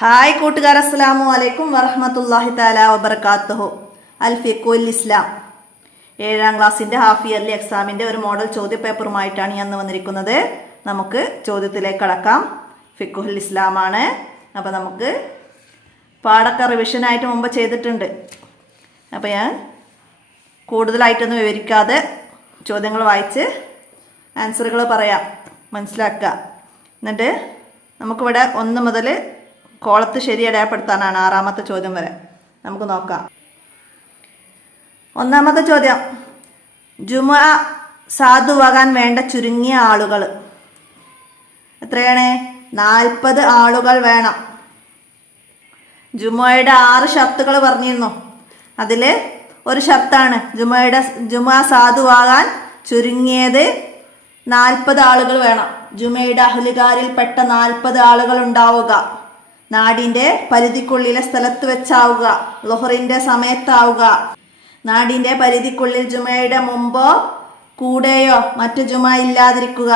Hi കൂട്ടുകാർ, അസ്സലാമു അലൈക്കും വറഹ്മത്തുള്ളാഹി തആല വബറകാതുഹു. അൽ ഫിഖുൽ ഇസ്ലാം 7ാം ക്ലാസ്സിന്റെ ഹാഫ് ഇയർലി എക്സാമിന്റെ ഒരു മോഡൽ ചോദ്യപേപ്പറുമായിട്ടാണ് ഞാൻ വന്നിരിക്കുന്നത്. നമുക്ക് ചോദ്യത്തിലേക്ക് കടക്കാം. ഫിഖുൽ ഇസ്ലാം ആണ്. അപ്പോൾ നമുക്ക് പാഠമൊക്കെ റിവിഷനായിട്ട് മുമ്പ് ചെയ്തിട്ടുണ്ട്. അപ്പോൾ ഞാൻ കൂടുതലായിട്ടൊന്നും വിവരിക്കാതെ ചോദ്യങ്ങൾ വായിച്ച് ആൻസറുകൾ പറയാം, മനസ്സിലാക്കുക. എന്നിട്ട് നമുക്കിവിടെ 1 മുതൽ കോളത്ത് ശരി അടയാളപ്പെടുത്താനാണ് 6ാമത്തെ ചോദ്യം വരെ. നമുക്ക് നോക്കാം. 1ാമത്തെ ചോദ്യം, ജുമുഅ സാധുവാകാൻ വേണ്ട ചുരുങ്ങിയ ആളുകൾ എത്രയാണ്? 40 ആളുകൾ വേണം. ജുമുഅയുടെ 6 ഷർത്തുകൾ പറഞ്ഞിരുന്നു. അതിൽ ഒരു ഷർത്താണ് ജുമുഅ സാധുവാകാൻ ചുരുങ്ങിയത് 40 ആളുകൾ വേണം. ജുമുഅയുടെ അഹ്ലുകാരിൽ പെട്ട 40 ആളുകൾ ഉണ്ടാവുക. നാടിൻ്റെ പരിധിക്കുള്ളിലെ സ്ഥലത്ത് വെച്ചാവുക. ളുഹറിൻ്റെ സമയത്താവുക. നാടിൻ്റെ പരിധിക്കുള്ളിൽ ജുമുഅയുടെ മുമ്പോ കൂടെയോ മറ്റു ജുമുഅ ഇല്ലാതിരിക്കുക.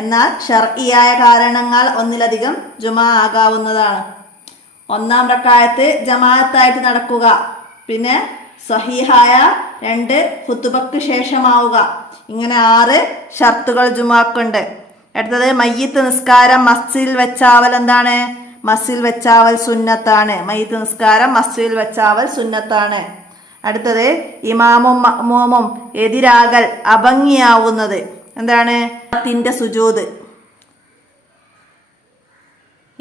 എന്നാൽ ശർഇയായ കാരണങ്ങൾ ഒന്നിലധികം ജുമുഅ ആകാവുന്നതാണ്. 1ാം റക്അത്ത് ജമാഅത്തായിട്ട് നടക്കുക. പിന്നെ സ്വഹീഹായ 2 ഖുതുബക്ക് ശേഷമാവുക. ഇങ്ങനെ 6 ഷർത്തുകൾ ജുമുഅക്കുണ്ട്. അടുത്തത് മയ്യിത്ത് നിസ്കാരം മസ്ജിദിൽ വെച്ചാവൽ എന്താണ്? മസ്ജിദിൽ വെച്ചാവൽ സുന്നത്താണ്. മയ്യിത്ത് നിസ്കാരം മസ്ജിദിൽ വെച്ചാവൽ സുന്നത്താണ്. അടുത്തത് ഇമാമും മഅ്മൂമും എതിരാകൽ അഭംഗിയാവുന്നത് എന്താണ്? തിന്റെ സുജൂദ്.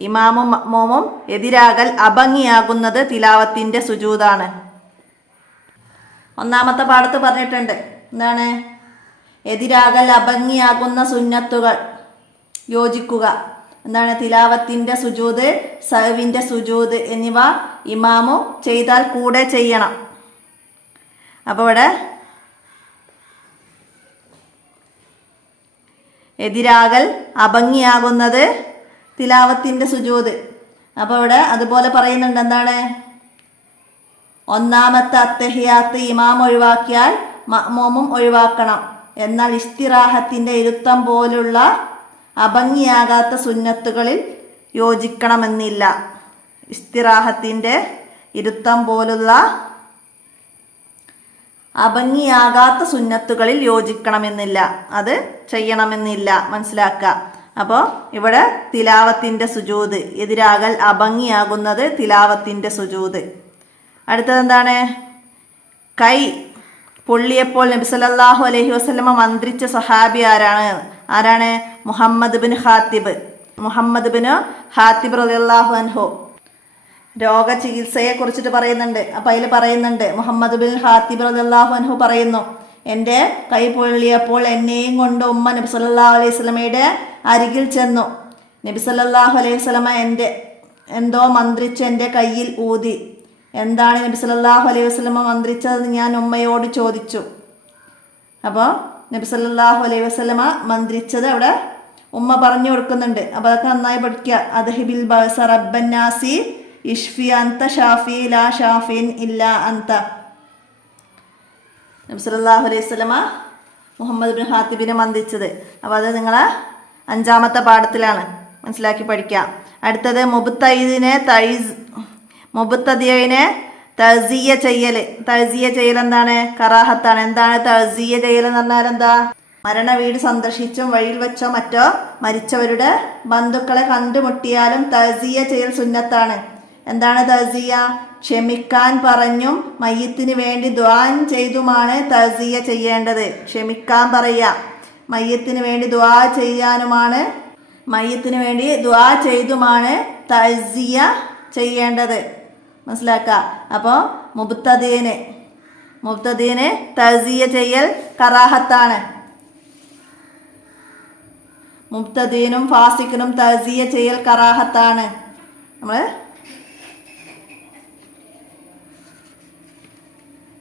ഇമാമും മഅ്മൂമും എതിരാകൽ അഭംഗിയാകുന്നത് തിലാവത്തിന്റെ സുജൂദാണ്. 1ാമത്തെ പാഠത്ത് പറഞ്ഞിട്ടുണ്ട്. എന്താണ്? എതിരാകൽ അഭംഗിയാകുന്ന സുന്നത്തുകൾ യോജിക്കുക. എന്താണ്? തിലാവത്തിന്റെ സുജൂദ്, സഹവിന്റെ സുജൂദ് എന്നിവ ഇമാമു ചെയ്താൽ കൂടെ ചെയ്യണം. അപ്പോൾ ഇവിടെ എതിരാകൽ അഭംഗിയാകുന്നത് തിലാവത്തിന്റെ സുജൂദ്. അപ്പോൾ ഇവിടെ അതുപോലെ പറയുന്നുണ്ട്. എന്താണ്? 1ാമത്തെ അത്തഹിയാത്ത് ഇമാം ഒഴിവാക്കിയാൽ മഅ്മൂമും ഒഴിവാക്കണം. എന്നാൽ ഇസ്തിറാഹത്തിന്റെ ഇരുത്തം പോലുള്ള അഭംഗിയാകാത്ത സുന്നത്തുകളിൽ യോജിക്കണമെന്നില്ല. ഇസ്തിറാഹത്തിന്റെ ഇരുത്തം പോലുള്ള അഭംഗിയാകാത്ത സുന്നത്തുകളിൽ യോജിക്കണമെന്നില്ല, അത് ചെയ്യണമെന്നില്ല, മനസ്സിലാക്കുക. അപ്പോൾ ഇവിടെ തിലാവത്തിന്റെ സുജൂദ്, എതിരാകൽ അഭംഗിയാകുന്നത് തിലാവത്തിന്റെ സുജൂദ്. അടുത്തത് എന്താണ്? കൈ പൊള്ളിയപ്പോൾ നബി സല്ലല്ലാഹു അലൈഹി വസല്ലമ മന്ത്രിച്ച സഹാബി ആരാണ്? മുഹമ്മദ് ബിൻ ഹാത്തിബ് റളിയല്ലാഹു അൻഹു. രോഗചികിത്സയെ കുറിച്ചിട്ട് പറയുന്നുണ്ട്. അപ്പം അതിൽ പറയുന്നുണ്ട്, മുഹമ്മദ് ബിൻ ഹാത്തിബ് റളിയല്ലാഹു അൻഹു പറയുന്നു, എൻ്റെ കൈ പൊള്ളിയപ്പോൾ എന്നെയും കൊണ്ട് ഉമ്മ നബി സല്ലല്ലാഹു അലൈഹി വസല്ലമയുടെ അരികിൽ ചെന്നു. നബി സല്ലല്ലാഹു അലൈഹി വസല്ലമ എന്തോ മന്ത്രിച്ച് എൻ്റെ കയ്യിൽ ഊതി. എന്താണ് നബി സല്ലല്ലാഹു അലൈഹി വസല്ലമ മന്ത്രിച്ചതെന്ന് ഞാൻ ഉമ്മയോട് ചോദിച്ചു. അപ്പോൾ നബി സല്ലല്ലാഹു അലൈഹി വസല്ലമ മന്ത്രിച്ചത് അവിടെ ഉമ്മ പറഞ്ഞു കൊടുക്കുന്നുണ്ട്. അപ്പോൾ അതൊക്കെ നന്നായി പഠിക്കുക. അദ്ഹിബിൽ ബഅസ റബ്ബന്നാസി ഇഷ്ഫി അൻത ഷാഫി ലാ ഷാഫിൻ ഇല്ലാ അൻത. നബി സല്ലല്ലാഹു അലൈഹി വസല്ലമ മുഹമ്മദ് ബിൻ ഹാത്തിബിനെ മന്ത്രിച്ചത്. അപ്പോൾ അത് നിങ്ങളെ 5ാമത്തെ പാഠത്തിലാണ്, മനസ്സിലാക്കി പഠിക്കാം. അടുത്തത് മുബ്തദിയനെ തഅസിയ ചെയ്യൽ. തഅസിയ ചെയ്യൽ എന്താണ്? കറാഹത്താണ്. എന്താണ് തഅസിയ ചെയ്യൽ എന്ന് പറഞ്ഞാൽ? എന്താ? മരണ വീട് സന്ദർശിച്ചും വഴിയിൽ വെച്ചോ മറ്റോ മരിച്ചവരുടെ ബന്ധുക്കളെ കണ്ടുമുട്ടിയാലും തഅസിയ ചെയ്യൽ സുന്നത്താണ്. എന്താണ് തഅസിയ? ക്ഷമിക്കാൻ പറഞ്ഞും മയ്യിത്തിന് വേണ്ടി ദുആ ചെയ്തുമാണ് തഅസിയ ചെയ്യേണ്ടത്. ക്ഷമിക്കാൻ പറയുക, മയ്യിത്തിന് വേണ്ടി ദുആ ചെയ്യാനുമാണ്, മയ്യിത്തിന് വേണ്ടി ദുആ ചെയ്തുമാണ് തഅസിയ ചെയ്യേണ്ടത്, മനസ്സിലാക്കുക. അപ്പോൾ മുബ്തദീന് തഅസിയ ചെയ്യൽ കറാഹത്താണ്. മുബ്തദീനും ഫാസിഖിനും തഅസിയ ചെയ്യൽ കറാഹത്താണ്. നമ്മൾ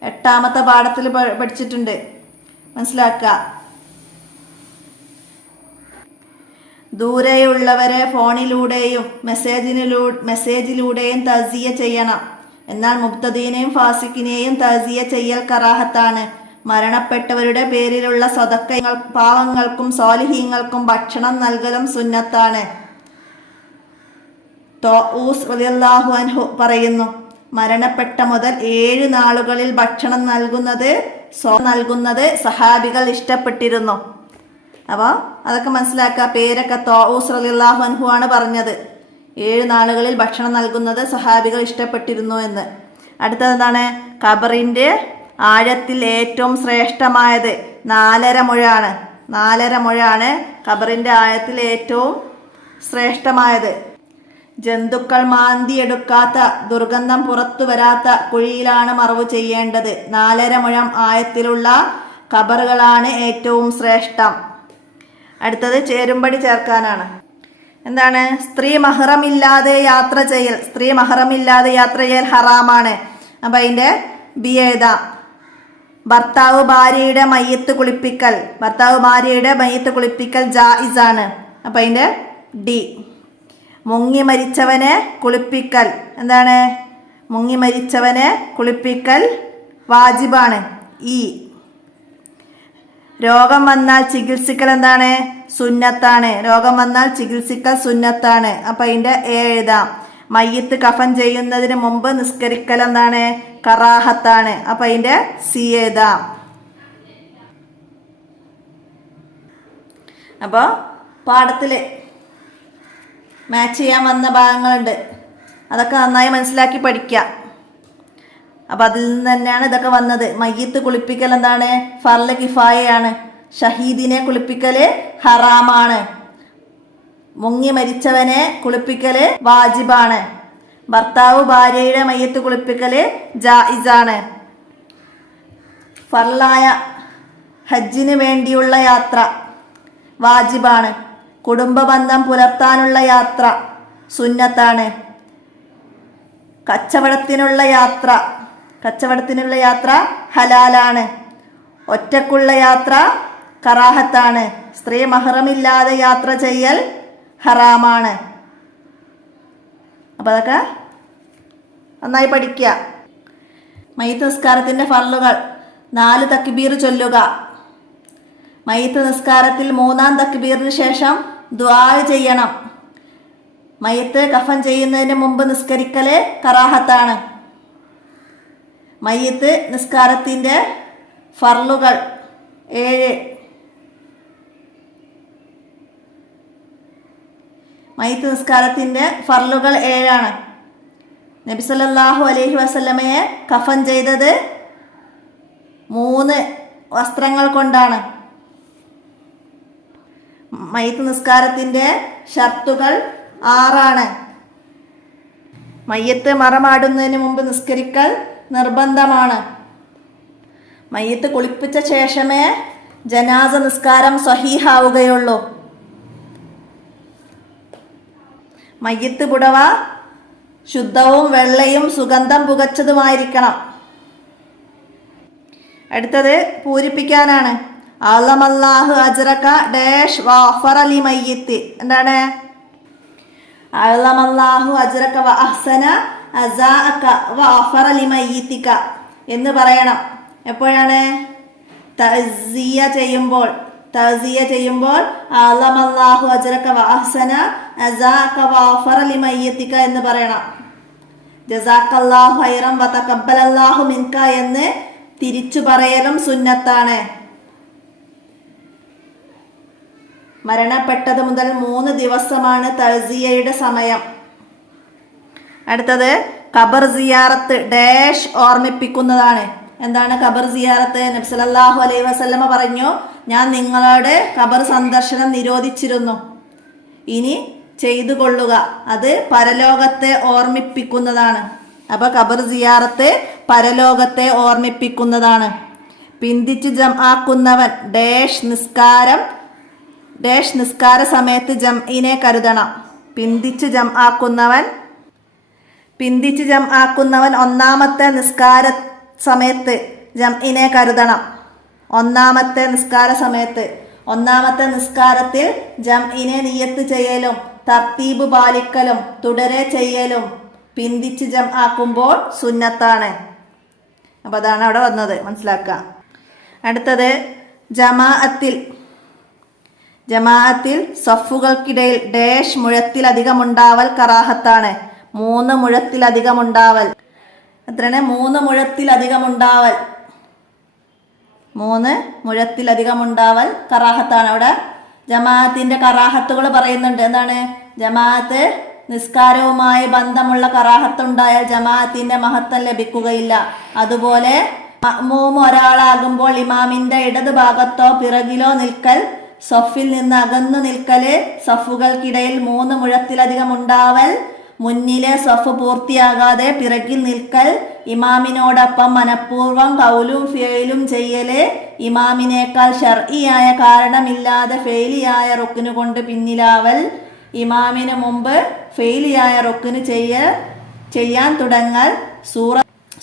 8ാമത്തെ പാഠത്തിൽ പഠിച്ചിട്ടുണ്ട്, മനസ്സിലാക്കുക. ദൂരെയുള്ളവരെ ഫോണിലൂടെയും മെസ്സേജിലൂടെയും തഅസിയ ചെയ്യണം. എന്നാൽ മുബ്തദീനെയും ഫാസിഖിനെയും തഅസിയ ചെയ്യൽ കറാഹത്താണ്. മരണപ്പെട്ടവരുടെ പേരിലുള്ള സദഖകൾ പാവങ്ങൾക്കും സ്വാലിഹീങ്ങൾക്കും ഭക്ഷണം നൽകലും സുന്നത്താണ്. തൗഊസ് റളിയല്ലാഹു അൻഹു പറയുന്നു, മരണപ്പെട്ട മുതൽ 7 നാളുകളിൽ ഭക്ഷണം നൽകുന്നത് സഹാബികൾ ഇഷ്ടപ്പെട്ടിരുന്നു. അപ്പോൾ അതൊക്കെ മനസ്സിലാക്കുക. പേരൊക്കെ തൗഊസ് റളിയല്ലാഹു അൻഹു ആണ് പറഞ്ഞത്. 7 നാളുകളിൽ ഭക്ഷണം നൽകുന്നത് സഹാബികൾ ഇഷ്ടപ്പെട്ടിരുന്നു എന്ന്. അടുത്തത് എന്താണ്? ഖബറിൻ്റെ ആഴത്തിൽ ഏറ്റവും ശ്രേഷ്ഠമായത് 4.5 മുഴമാണ്. 4.5 മുഴമാണ് ഖബറിൻ്റെ ആഴത്തിൽ ഏറ്റവും ശ്രേഷ്ഠമായത്. ജന്തുക്കൾ മാന്തിയെടുക്കാത്ത, ദുർഗന്ധം പുറത്തു വരാത്ത കുഴിയിലാണ് മറവ് ചെയ്യേണ്ടത്. 4.5 മുഴം ആഴത്തിലുള്ള ഖബറുകളാണ് ഏറ്റവും ശ്രേഷ്ഠം. അടുത്തത് ചേരുംപടി ചേർക്കാനാണ്. എന്താണ്? സ്ത്രീ മഹ്റമില്ലാതെ യാത്ര ചെയ്യൽ. സ്ത്രീ മഹ്റമില്ലാതെ യാത്ര ചെയ്യൽ ഹറാമാണ്. അപ്പം അതിൻ്റെ ബി എഴുതാം. ഭർത്താവ് ഭാര്യയുടെ മയ്യത്ത് കുളിപ്പിക്കൽ ജായിസാണ്. അപ്പം അതിൻ്റെ ഡി. മുങ്ങി മരിച്ചവനെ കുളിപ്പിക്കൽ എന്താണ്? മുങ്ങി മരിച്ചവനെ കുളിപ്പിക്കൽ വാജിബാണ്. ഇ. രോഗം വന്നാൽ ചികിത്സിക്കൽ എന്താണ്? സുന്നത്താണ്. രോഗം വന്നാൽ ചികിത്സിക്കൽ സുന്നത്താണ്. അപ്പം അതിൻ്റെ എ എഴുതാം. മയ്യത്ത് കഫൻ ചെയ്യുന്നതിന് മുമ്പ് നിസ്കരിക്കൽ എന്താണ്? കറാഹത്താണ്. അപ്പം അതിൻ്റെ സി എഴുതാം. അപ്പോൾ പാഠത്തിൽ മാച്ച് ചെയ്യാൻ വന്ന ഭാഗങ്ങളുണ്ട്. അതൊക്കെ നന്നായി മനസ്സിലാക്കി പഠിക്കുക. അപ്പം അതിൽ നിന്ന് തന്നെയാണ് ഇതൊക്കെ വന്നത്. മയ്യത്ത് കുളിപ്പിക്കൽ എന്താണ്? ഫർള് കിഫായയാണ്. ഷഹീദിനെ കുളിപ്പിക്കൽ ഹറാമാണ്. മുങ്ങി മരിച്ചവനെ കുളിപ്പിക്കൽ വാജിബാണ്. ഭർത്താവ് ഭാര്യയുടെ മയ്യത്ത് കുളിപ്പിക്കൽ ജായിസാണ്. ഫർളായ ഹജ്ജിന് വേണ്ടിയുള്ള യാത്ര വാജിബാണ്. കുടുംബ ബന്ധം പുലർത്താനുള്ള യാത്ര സുന്നത്താണ്. കച്ചവടത്തിനുള്ള യാത്ര ഹലാലാണ്. ഒറ്റക്കുള്ള യാത്ര കറാഹത്താണ്. സ്ത്രീ മഹ്റമില്ലാതെ യാത്ര ചെയ്യൽ ഹറാമാണ്. അപ്പം അതൊക്കെ നന്നായി പഠിക്കുക. മയ്യിത്ത് നിസ്കാരത്തിൻ്റെ ഫർളുകൾ: 4 തക്ബീർ ചൊല്ലുക. മയ്യിത്ത് നിസ്കാരത്തിൽ 3-ാം തക്ബീറിന് ശേഷം ദുആ ചെയ്യണം. മയ്യിത്ത് കഫൻ ചെയ്യുന്നതിന് മുമ്പ് നിസ്കരിക്കൽ കറാഹത്താണ്. മയ്യിത്ത് നിസ്കാരത്തിൻ്റെ ഫർളുകൾ 7. മയ്യിത്ത് നിസ്കാരത്തിൻ്റെ ഫർളുകൾ 7 നബി സല്ലല്ലാഹു അലൈഹി വസല്ലമയെ കഫൻ ചെയ്തത് 3 വസ്ത്രങ്ങൾ കൊണ്ടാണ്. മയ്യിത്ത് നിസ്കാരത്തിൻ്റെ ഷർത്തുകൾ 6. മയ്യിത്ത് മറമാടുന്നതിന് മുമ്പ് നിസ്കരിക്കൽ നിർബന്ധമാണ്. മയ്യിത്ത് കുളിപ്പിച്ച ശേഷമേ ജനാസ നിസ്കാരം സ്വഹീഹാവുകയുള്ളൂ. മയ്യിത്ത് പുടവ ശുദ്ധവും വെള്ളയും സുഗന്ധം പുകച്ചതുമായിരിക്കണം. അടുത്തത് പൂരിപ്പിക്കാനാണ്. അള്ളമല്ലാഹു അജ്റക ഡാഷ് വഅഫറ ലി മയ്യിത്ത്. എന്താണ്? അള്ളമല്ലാഹു അജ്റക വഅഹ്സന അസാഅക വഅഫറ ലി മയ്യിത്തിക എന്ന് പറയണം. എപ്പോഴാണ്? തഅസിയ ചെയ്യുമ്പോൾ. അള്ളമല്ലാഹു അജ്റക വഅഹ്സന അസാഅക വഅഫറ ലി മയ്യിത്തിക എന്ന് പറയണം. ജസാക്കല്ലാഹു ഖൈറൻ വതഖബ്ബലല്ലാഹു മിൻക എന്ന് തിരിച്ചു പറയലും സുന്നത്താണ്. മരണപ്പെട്ടത് മുതൽ 3 ദിവസമാണ് തഅസിയയുടെ സമയം. അടുത്തത് ഖബർ സിയാറത്ത് ഡാഷ് ഓർമ്മിപ്പിക്കുന്നതാണ്. എന്താണ് ഖബർ സിയാറത്ത്? നബി സല്ലല്ലാഹു അലൈഹി വസല്ലമ പറഞ്ഞു, ഞാൻ നിങ്ങളോട് ഖബർ സന്ദർശനം നിരോധിച്ചിരുന്നു, ഇനി ചെയ്തു കൊള്ളുക. അത് പരലോകത്തെ ഓർമ്മിപ്പിക്കുന്നതാണ്. അപ്പോൾ ഖബർ സിയാറത്ത് പരലോകത്തെ ഓർമ്മിപ്പിക്കുന്നതാണ്. പിന്തിച്ച് ജംആക്കുന്നവൻ ഡാഷ് നിസ്കാര സമയത്ത് ജംഇനെ കരുതണം. പിന്തിച്ച് ജംആക്കുന്നവൻ 1-ാമത്തെ നിസ്കാര സമയത്ത് ജംഇനെ കരുതണം. 1-ാമത്തെ നിസ്കാര സമയത്ത് 1-ാമത്തെ നിസ്കാരത്തിൽ ജംഇനെ നിയത്ത് ചെയ്യലും തർത്തീബ് പാലിക്കലും തുടരെ ചെയ്യലും പിന്തിച്ച് ജംആക്കുമ്പോൾ സുന്നത്താണ്. അപ്പോൾ അതാണ് അവിടെ വന്നത്, മനസ്സിലാക്കുക. അടുത്തത് ജമാഅത്തിൽ സഫുകൾക്കിടയിൽ ഡാഷ് മുഴത്തിലധികമുണ്ടാവൽ കറാഹത്താണ്. 3 മുഴത്തിലധികമുണ്ടാവൽ. എത്രയാണ്? 3 മുഴത്തിലധികമുണ്ടാവൽ. 3 മുഴത്തിലധികമുണ്ടാവൽ കറാഹത്താണ്. അവിടെ ജമാഅത്തിന്റെ കറാഹത്തുകൾ പറയുന്നുണ്ട്. എന്താണ്? ജമാഅത്ത് നിസ്കാരവുമായി ബന്ധമുള്ള കറാഹത്തുണ്ടായാൽ ജമാഅത്തിന്റെ മഹത്വം ലഭിക്കുകയില്ല. അതുപോലെ മഅ്മൂം ഒരാളാകുമ്പോൾ ഇമാമിന്റെ ഇടത് ഭാഗത്തോ പിറകിലോ നിൽക്കൽ, സഫിൽ നിന്ന് അകന്നു നിൽക്കല്, സഫുകൾക്കിടയിൽ 3 മുഴത്തിലധികം ഉണ്ടാവൽ, മുന്നിലെ സഫ് പൂർത്തിയാകാതെ പിറകിൽ നിൽക്കൽ, ഇമാമിനോടൊപ്പം മനഃപൂർവ്വം കൗലും ഫിയലും ചെയ്യല്, ഇമാമിനേക്കാൾ ശർഇയായ കാരണമില്ലാതെ ഫെയിലിയായ റുക്ന് കൊണ്ട് പിന്നിലാവൽ, ഇമാമിന് മുമ്പ് ഫെയിലിയായ റുക്ന് ചെയ്യാൻ തുടങ്ങൽ,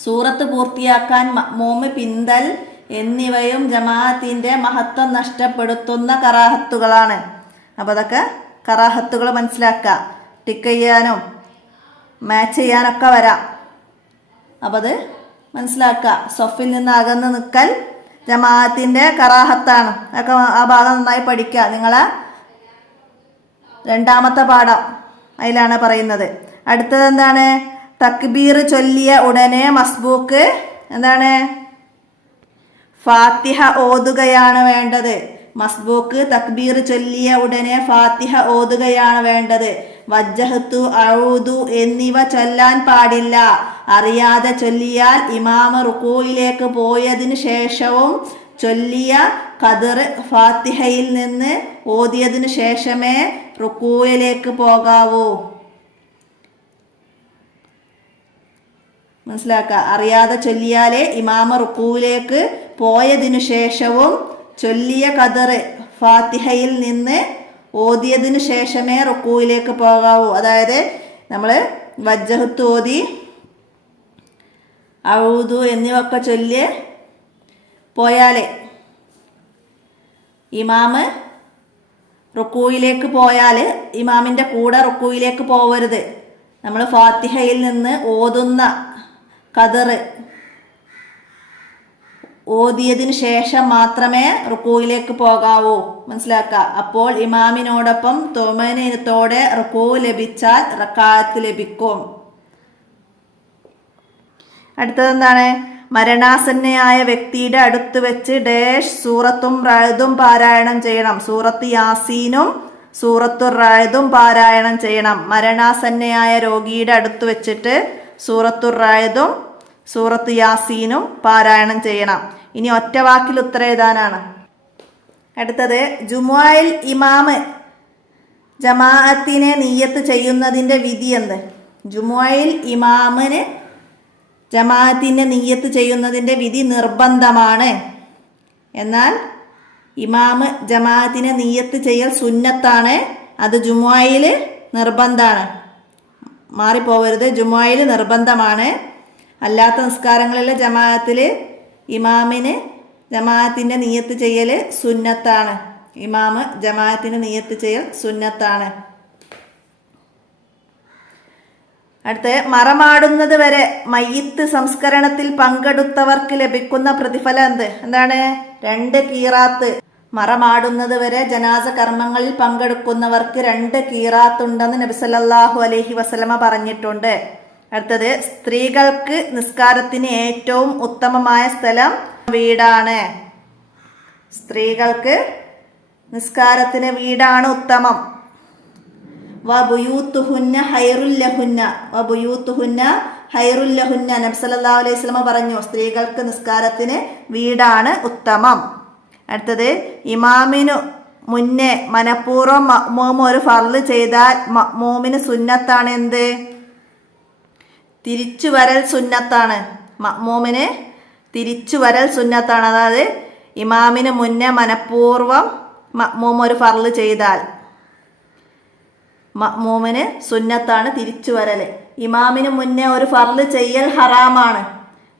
സൂറത്ത് പൂർത്തിയാക്കാൻ മഅ്മൂം പിന്തൽ എന്നിവയും ജമാഅത്തിന്റെ മഹത്വം നഷ്ടപ്പെടുത്തുന്ന കറാഹത്തുകളാണ്. അപ്പോൾ അതൊക്കെ കറാഹത്തുകൾ മനസ്സിലാക്കുക. ടിക്ക് ചെയ്യാനും മാച്ച് ചെയ്യാനൊക്കെ വരാം. അപ്പം അത് മനസ്സിലാക്കുക. സൊഫിൽ നിന്ന് അകന്ന് നിൽക്കൽ ജമാഅത്തിന്റെ കറാഹത്താണ്. അതൊക്കെ ആ ഭാഗം നന്നായി പഠിക്കുക. നിങ്ങളെ 2ാമത്തെ പാഠം അതിലാണ് പറയുന്നത്. അടുത്തത് എന്താണ്? തക്ബീർ ചൊല്ലിയ ഉടനെ മസ്ബൂക്ക് എന്താണ്? ഫാത്തിഹ ഓതുകയാണ് വേണ്ടത്. മസ്ബൂക്ക് തക്ബീർ ചൊല്ലിയ ഉടനെ ഫാത്തിഹ ഓതുകയാണ് വേണ്ടത്. വജ്ജഹ്തു, അഊദു എന്നിവ ചൊല്ലാൻ പാടില്ല. അറിയാതെ ചൊല്ലിയാൽ ഇമാമ റുകൂയിലേക്ക് പോയതിനു ശേഷവും ചൊല്ലിയ ഖദർ ഫാത്തിഹയിൽ നിന്ന് ഓതിയതിനു ശേഷമേ റുകൂയിലേക്ക് പോകാവൂ. മനസ്സിലാക്കുക. അറിയാതെ ചൊല്ലിയാലേ ഇമാമ റുകൂയിലേക്ക് പോയതിനു ശേഷവും ചൊല്ലിയ ഖദർ ഫാത്തിഹയിൽ നിന്ന് ഓതിയതിനു ശേഷമേ റുകൂയിലേക്ക് പോകാവൂ. അതായത് നമ്മൾ വജ്ജഹത്ത് ഓതി അഊദു എന്നിവയൊക്കെ ചൊല്ലി പോയാൽ ഇമാമ് റുകൂയിലേക്ക് പോയാൽ ഇമാമിൻ്റെ കൂടെ റുകൂയിലേക്ക് പോവരുത്. നമ്മൾ ഫാത്തിഹയിൽ നിന്ന് ഓതുന്ന ഖദർ ഓതിയതിന് ശേഷം മാത്രമേ റുകൂയിലേക്ക് പോകാവൂ. മനസ്സിലാക്കുക. അപ്പോൾ ഇമാമിനോടൊപ്പം തുമനീനത്തോടെ റുകൂ ലഭിച്ചാൽ റക്അത്ത് ലഭിക്കും. അടുത്തതെന്താണ്? മരണാസന്നയായ വ്യക്തിയുടെ അടുത്ത് വെച്ച് ഡാഷ് സൂറത്തും റഅദും പാരായണം ചെയ്യണം. സൂറത്ത് യാസീനും സൂറത്തുർ റഅദും പാരായണം ചെയ്യണം. മരണാസന്നയായ രോഗിയുടെ അടുത്ത് വെച്ചിട്ട് സൂറത്തുർ റഅദും സൂറത്ത് യാസീനും പാരായണം ചെയ്യണം. ഇനി ഒറ്റ വാക്കിൽ ഉത്തരം എഴുതാനാണ്. അടുത്തത് ജുമുഅയിൽ ഇമാമ് ജമാഅത്തിനെ നിയ്യത്ത് ചെയ്യുന്നതിൻ്റെ വിധി എന്ത്? ജുമുഅയിൽ ഇമാമിന് ജമാഅത്തിനെ നിയ്യത്ത് ചെയ്യുന്നതിൻ്റെ വിധി നിർബന്ധമാണ്. എന്നാൽ ഇമാമ് ജമാഅത്തിനെ നിയ്യത്ത് ചെയ്യൽ സുന്നത്താണ്. അത് ജുമുഅയിൽ നിർബന്ധമാണ്. മാറിപ്പോവരുത്. ജുമുഅയിൽ നിർബന്ധമാണ്. അല്ലാത്ത നിസ്കാരങ്ങളിൽ ജമാഅത്തിൽ ഇമാമിന് ജമാഅത്തിൻ്റെ നിയ്യത്ത് ചെയ്യൽ സുന്നത്താണ്. ഇമാമ് ജമാഅത്തിന് നിയ്യത്ത് ചെയ്യൽ സുന്നത്താണ്. അടുത്ത് മറമാടുന്നത് വരെ മയ്യിത്ത് സംസ്കരണത്തിൽ പങ്കെടുത്തവർക്ക് ലഭിക്കുന്ന പ്രതിഫലം എന്താണ്? 2 ഖീറാത്ത്. മറമാടുന്നത് വരെ ജനാസ കർമ്മങ്ങളിൽ പങ്കെടുക്കുന്നവർക്ക് 2 ഖീറാത്ത് ഉണ്ടെന്ന് നബി സല്ലല്ലാഹു അലൈഹി വസല്ലമ പറഞ്ഞിട്ടുണ്ട്. അടുത്തത് സ്ത്രീകൾക്ക് നിസ്കാരത്തിന് ഏറ്റവും ഉത്തമമായ സ്ഥലം വീടാണ്. സ്ത്രീകൾക്ക് നിസ്കാരത്തിന് വീടാണ് ഉത്തമം. വബുയൂത്തുഹുന്ന ഹൈറുൽ ലഹുന്ന, വബുയൂത്തുഹുന്ന ഹൈറുൽ ലഹുന്ന. നബി സല്ലല്ലാഹു അലൈഹി വസല്ലമ പറഞ്ഞു സ്ത്രീകൾക്ക് നിസ്കാരത്തിന് വീടാണ് ഉത്തമം. അടുത്തത് ഇമാമിനു മുന്നേ മനഃപൂർവ്വം മഅ്മൂം ഒരു ഫർള് ചെയ്താൽ മഅ്മൂമിന് സുന്നത്താണ് എന്ത്? തിരിച്ചു വരൽ സുന്നത്താണ്. മഅ്മൂമിന് തിരിച്ചു വരൽ സുന്നത്താണ്. അതായത് ഇമാമിന് മുന്നേ മനഃപൂർവ്വം മഅ്മൂം ഒരു ഫർള് ചെയ്താൽ മഅ്മൂമിന് സുന്നത്താണ് തിരിച്ചു വരൽ. ഇമാമിന് മുന്നേ ഒരു ഫർള് ചെയ്യൽ ഹറാമാണ്.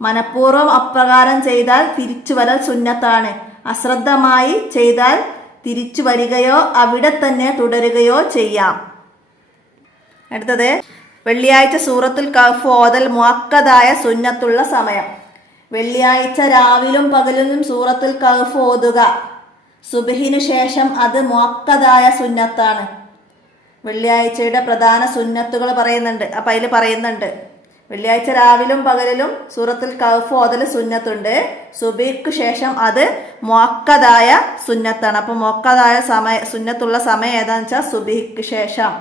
മനഃപൂർവ്വം അപ്രകാരം ചെയ്താൽ തിരിച്ചു വരൽ സുന്നത്താണ്. അശ്രദ്ധമായി ചെയ്താൽ തിരിച്ചു വരികയോ അവിടെ തന്നെ തുടരുകയോ ചെയ്യാം. അടുത്തത് വെള്ളിയാഴ്ച സൂറത്തുൽ കഹ്ഫ് ഓതൽ മുഅക്കദായ സുന്നത്തുള്ള സമയം. വെള്ളിയാഴ്ച രാവിലും പകലിലും സൂറത്തുൽ കഹ്ഫ് ഓതുക സുബ്ഹിനു ശേഷം അത് മുഅക്കദായ സുന്നത്താണ്. വെള്ളിയാഴ്ചയുടെ പ്രധാന സുന്നത്തുകൾ പറയുന്നുണ്ട്. അപ്പം അതിൽ പറയുന്നുണ്ട്, വെള്ളിയാഴ്ച രാവിലും പകലിലും സൂറത്തുൽ കഹ്ഫ് ഓതൽ സുന്നത്തുണ്ട്. സുബ്ഹിക്ക് ശേഷം അത് മുഅക്കദായ സുന്നത്താണ്. അപ്പം മുഅക്കദായ സുന്നത്തുള്ള സമയം ഏതാണെന്ന് വെച്ചാൽ സുബ്ഹിക്ക് ശേഷം.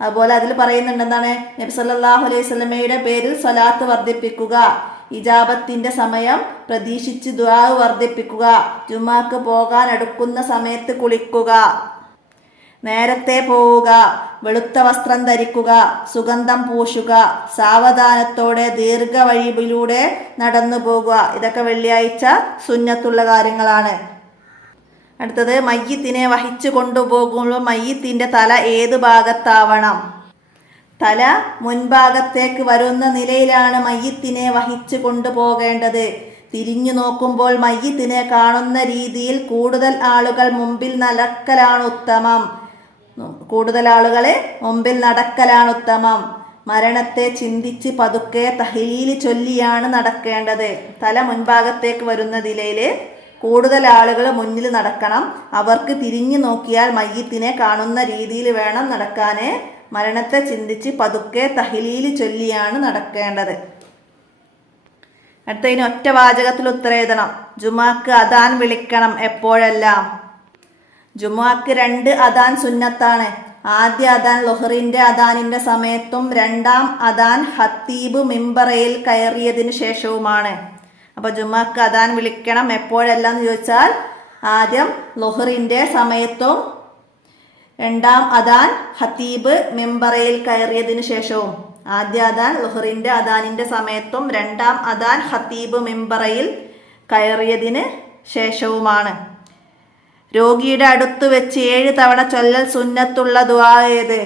അതുപോലെ അതിൽ പറയുന്നുണ്ട് എന്താണ്, നബി സല്ലല്ലാഹു അലൈഹി വസല്ലമയുടെ പേരിൽ സ്വലാത്ത് വർദ്ധിപ്പിക്കുക, ഇജാബത്തിന്റെ സമയം പ്രതീക്ഷിച്ച് ദുആ വർദ്ധിപ്പിക്കുക, ജുമാക്ക് പോകാൻ അടുക്കുന്ന സമയത്ത് കുളിക്കുക, നേരത്തെ പോവുക, വെളുത്ത വസ്ത്രം ധരിക്കുക, സുഗന്ധം പൂശുക, സാവധാനത്തോടെ ദീർഘവഴിയിലൂടെ നടന്നു പോകുക. ഇതൊക്കെ വെള്ളിയാഴ്ച സുന്നത്തുള്ള കാര്യങ്ങളാണ്. അടുത്തത്, മയ്യിത്തിനെ വഹിച്ചു കൊണ്ടുപോകുമ്പോൾ മയ്യിത്തിന്റെ തല ഏത് ഭാഗത്താവണം? തല മുൻഭാഗത്തേക്ക് വരുന്ന നിലയിലാണ് മയ്യിത്തിനെ വഹിച്ചു കൊണ്ടുപോകേണ്ടത്. തിരിഞ്ഞു നോക്കുമ്പോൾ മയ്യിത്തിനെ കാണുന്ന രീതിയിൽ കൂടുതൽ ആളുകൾ മുമ്പിൽ നടക്കലാണ് ഉത്തമം. മരണത്തെ ചിന്തിച്ച് പതുക്കെ തഹ്ലീൽ ചൊല്ലിയാണ് നടക്കേണ്ടത്. തല മുൻഭാഗത്തേക്ക് വരുന്ന നിലയിൽ കൂടുതൽ ആളുകൾ മുന്നിൽ നടക്കണം. അവർക്ക് തിരിഞ്ഞു നോക്കിയാൽ മയ്യിത്തിനെ കാണുന്ന രീതിയിൽ വേണം നടക്കാൻ. മരണത്തെ ചിന്തിച്ച് പതുക്കെ തഹ്ലീൽ ചൊല്ലിയാണ് നടക്കേണ്ടത്. അടുത്തതിന് ഒറ്റ വാചകത്തിൽ ഉത്തരം എഴുതണം. ജുമാക്ക് അദാൻ വിളിക്കണം എപ്പോഴെല്ലാം? ജുമാക്ക് 2 അദാൻ സുന്നത്താണ്. ആദ്യ അദാൻ ളുഹറിന്റെ അദാനിന്റെ സമയത്തും രണ്ടാം അദാൻ ഖത്തീബ് മിമ്പറയിൽ കയറിയതിനു ശേഷവുമാണ്. അപ്പോൾ ജുമാക്ക് അദാൻ വിളിക്കണം എപ്പോഴെല്ലാം എന്ന് ചോദിച്ചാൽ ആദ്യം ളുഹറിന്റെ സമയത്തും രണ്ടാം അദാൻ ഖത്തീബ് മിമ്പറയിൽ കയറിയതിനു ശേഷവും. ആദ്യ അദാൻ ളുഹറിന്റെ അദാനിന്റെ സമയത്തും രണ്ടാം അദാൻ ഖത്തീബ് മിമ്പറയിൽ കയറിയതിന് ശേഷവുമാണ്. രോഗിയുടെ അടുത്ത് വെച്ച് 7 തവണ ചൊല്ലൽ സുന്നത്തുള്ള ദുആ ഏത്?